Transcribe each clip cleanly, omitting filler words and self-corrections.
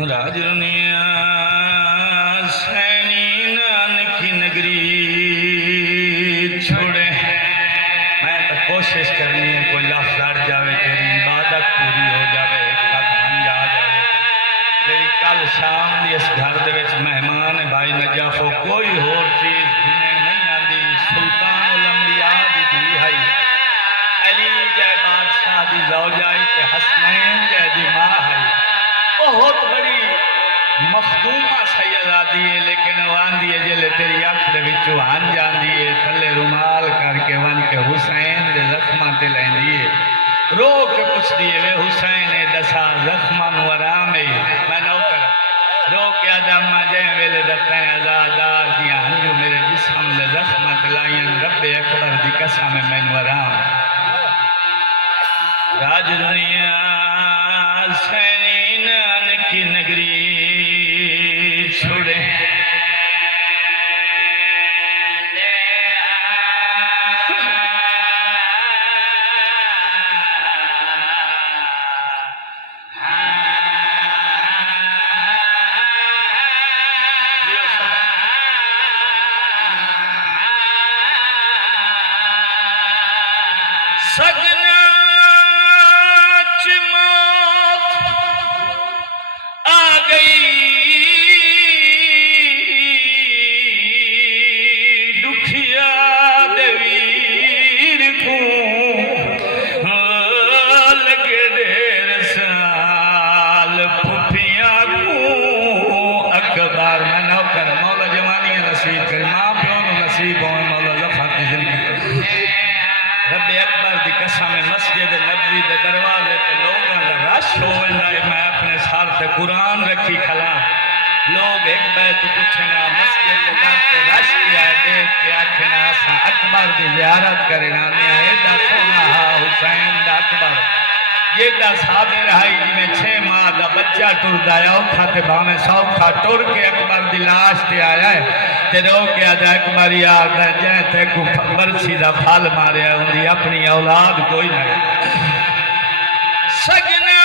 راجرنیا سینی نانکی نگری چھوڑے میں تو کوشش کرنی ہے کوئی لفظ اڑ جاوے تیری عبادت پوری ہو جاوے کل ہم جا جاوے تیری کل شام دی اس گھر دے وچ مہمان بھائی نجافو کوئی ہور چیز گھنے نہیں آندی سلطان الانبیاء دی دھی ہائی علی جے بادشاہ دی زوجائی تے حسنین جے دی ماں ہائی بہت بڑی مخدومہ سیدہ دیئے لیکن وان دیئے جلے تیری آنکھ دے وچو ہن جان دیئے تلے رومال کر کے ون کے حسین دے زخمہ تے لین دیئے رو کے پوچھ دیئے وے حسین دسا زخمہ نورامے میں نوکر رو کے آدم جائیں ویلے دتیں ازادار دیا ہنجو میرے جسم دے زخمہ تے لائن رب اکبر دی قسم میں نورام راج دنیا سینی نانکی نگری چھوڑے سگنا چموت آ گئی دکھیا دویر کو لگے دیر سال پھپیاں کو اکبر میں نوکر مولا جوانی نصیب کر ماں پیوں نصیب ہوں مولا لفظ زندگی رب اکبر دی قسم مسجد نبوی دے دروازے تے لوگاں دا رش ہووندا ہے میں اپنے سر تے قرآن رکھی کھلا لوگ ایک بیت پوچھنا مسجد دے در تے رش کیا ہے دیکھ کے آکھنا اساں اکبر دی زیارت کرنا نے ایڈا سونا حسین دا اکبر جیڑا صابر رہائی جی میں 6 ماہ دا بچہ ٹردا ہے اوکھا تے بھاویں سوکھا ٹر کے اکبر دی لاش تے آیا ہے تے رو کے آدھا اکبر یاد ہے جائیں تے کو برسی دا پھال ماریا ہوندی اپنی اولاد کوئی نہیں سگنا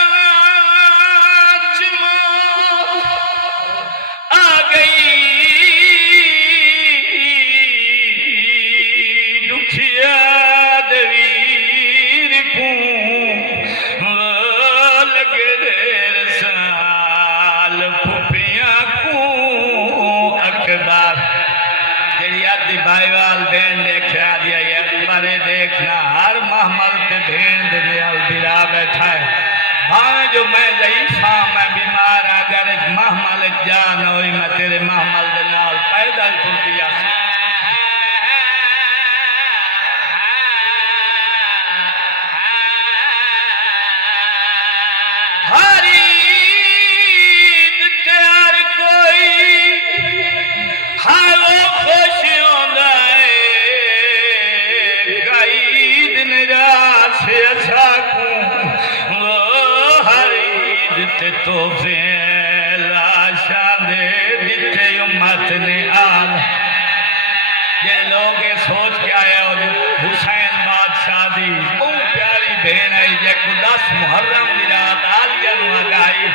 چموت آ گئی دکھیا دویر کو لگے دیر سال پھپیاں کو اکبر جڑی آدھی بھائی وال بین دیکھا دیا یہ اکبر دیکھنا ہر محمل تے بین دے نیال برا بیٹھا ہے بھاویں جو میں ضعیف ہاں میں بیمار اگر ایک محمل جان ہوئی میں تیرے محمل دے نال پیدا کر دیا ہری تیار کوئی ہارو خوش ہوندہ ہے قائد نراس اچھا کوں وہ ہری تے توفے لاشاں دے دیتے امت نے آل یہ لوگ سوچ کے آئے اور حسین بادشاہ دی پیاری بہن آئی جے کو 10 محرم دی رات آلیہ نو آگائی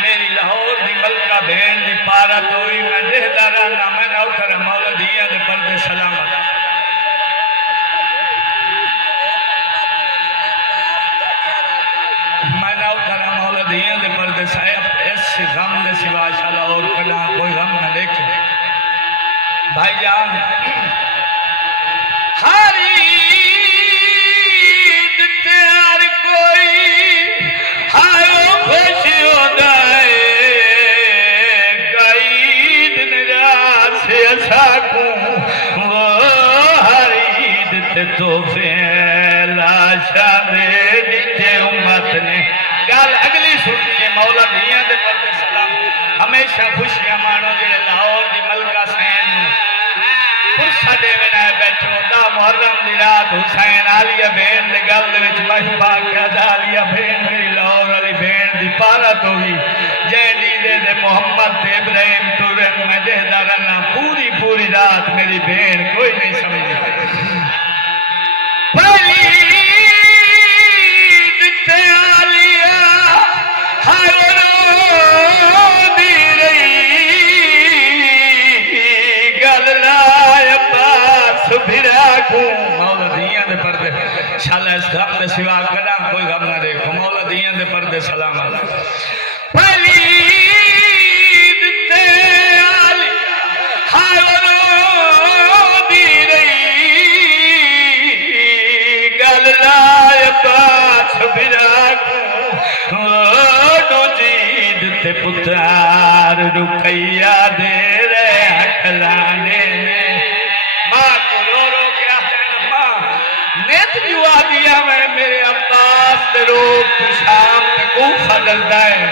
میری لاہور دی ملکہ بہن دی پارت ہوئی میں دہدارانا میں نوکر مولا دیا دے پردے سلامت میں نوکر مولا دیا دے پردے سلامت اس غم دے سوا شاءاللہ اور کنا کوئی غم نہ دیکھے بھائی جان ہری تیار کوئی ہارو خوش ہوتا ہے قائد نراس اچھا کوں وہ ہری تے توفے لاشاں دے دیتے امت نے گال اگلی سنی ہے مولا دیاں دے پردے سلام ہمیشہ خوشیاں مانو جڑے لاہور دی ملکہ سین پرسہ دے بنائے بیٹھو دا محرم دی رات حسین آلیہ بین دے گل دے وچ محبا کیا دا آلیہ بین میری لاہور علی بین دی پارت ہوگی جے دیدے دے محمد دے ابراہیم تورن میں دے دارنا پوری رات میری بین کوئی نہیں سمجھ پہلی تے آلیہ ہر روز پتر رکیا دے رہے اکلانے نے ماں کو رو رو کے آتے ہیں ماں نیت جو آدیا میں میرے عباس تے رو تو شام تے کوفہ ڈلدا ہے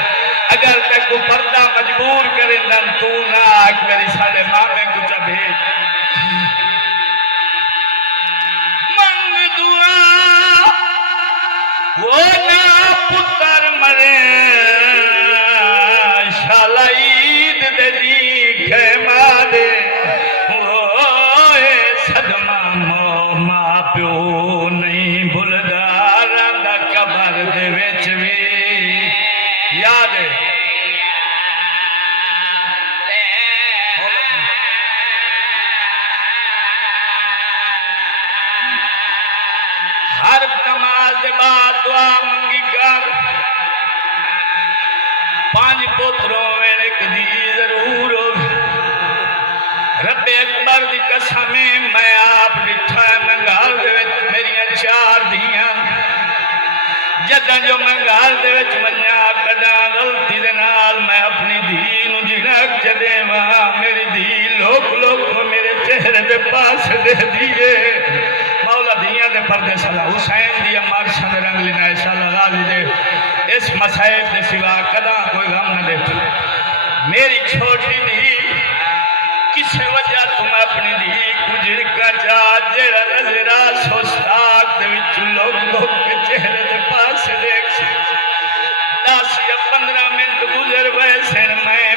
اگر تے کو پردہ مجبور کریں دن تو نہ آکھ میری ساڑے ماں میں کچھ بھیج منگ دعا وہ نہ پتر مرے شالا عید دے دی خیمہ دے وہ صدمہ ماں پیو نہیں بھلدار دا قبر دے وچ بھی یاد ہے ہر نماز دے بعد دعا منگی کر پانچ پتروں میں ایک دی ضرور ہو رب اکبر دی قسمیں میں آپ ڈٹھا منگال دے وچ میریاں چار دیاں جداں جو منگال دے وچ منیا کدا غلطی دے نال میں اپنی دھی نو جھڑک چدے ماں میری دھی لوک لوک میرے چہرے دے پاس دے دیے مولا دیاں دے پردے صلاح حسین دی امار شد رنگ لینا ہے صلی اللہ علیہ دے اس مسائب دے سوا کدا کوئی غم نہ دے میری چھوٹی دی کسے وجہ تم اپنی دی کجھر کا جا جیڑا نظرہ سوستاک دے وچ لوگ لوگ کے چہرے دے پاس دیکھ سی 10 یا 15 منٹ گزر ویسے میں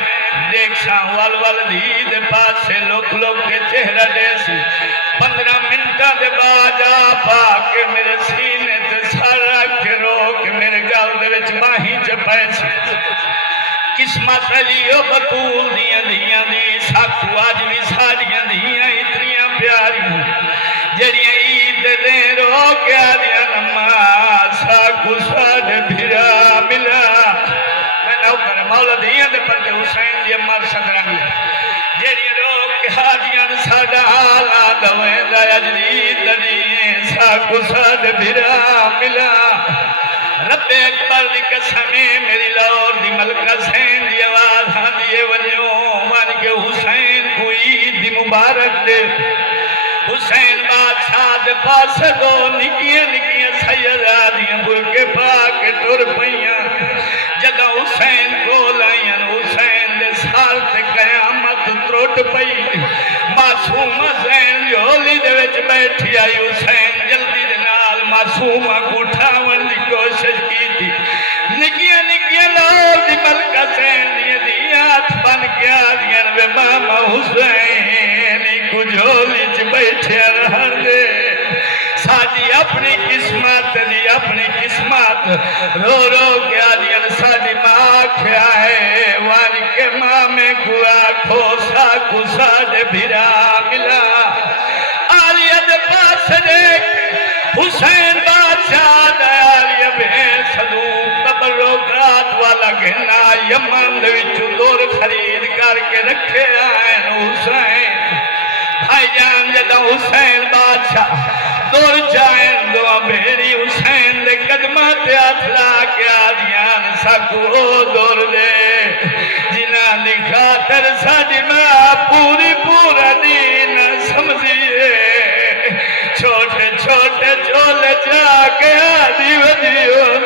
دیکھ ساں وال دی دے پاس سے لوگ لوگ کے چہرہ دے سی 15 منٹہ دے بعد آپ آکے میرے سینے تے سارا کے روک میرے گاؤں دے وچ ماہی چپائے سی قسمت علیو بطول دیاں دیاں دی ساکھو آج بھی ساڑیاں دیاں اتنیاں پیاری جڑیاں عید دے رو کے آدیاں نماز ساکھو ساڑھ بھرا ملا میں نوکر مولا دیاں دے پر کے حسین دی امار صدران لے جڑیاں رو کے آدیاں ساڑھا آلہ دویں دایا جدید دیاں ساکھو ساڑھ بھرا ملا رب اکبر دی قسمیں میری لور دی ملکہ سین دی آواز ہاں دیئے ونیو مان کے حسین کو عید دی مبارک دے حسین بادشاہ دے پاس دو نکیاں نکیاں سیدہ دیاں بلکے پاک ٹر پئیاں جگہ حسین کو لائیاں حسین دے سال تے قیامت تروٹ پئی معصومہ زین جولی دے وچ بیٹھی آئی حسین جلدی دے نال معصومہ کو اٹھاون دی کوشش کی تھی نکیاں نکیاں لور دی ملکہ سین دیاں دیات بن کے آدیاں وے ماما حسین کو جھولی چ بیٹھے رہن دے ساڑی اپنی قسمت دی اپنی قسمت رو رو کے آدیاں ساڑی ماں کھیا ہے وان کے ماں میں کوا کھوسا کساڑ بھرا ملا آلیہ دے پاس دیکھ حسین بادشاہ دیا بہن صدوق تبرکات والا گھنا یمن دوچو دور خرید کر کے رکھے آئین حسین بھائی جان جدہ حسین بادشاہ دور جائیں دو بیری حسین دے قدمات اتلا کے آدیان سکو دور دے جنہ دی خاطر ساڑی ماں پوری پورا دین سمجھئے چھوٹے چھوٹے چھولے جا کے آدھی ودیو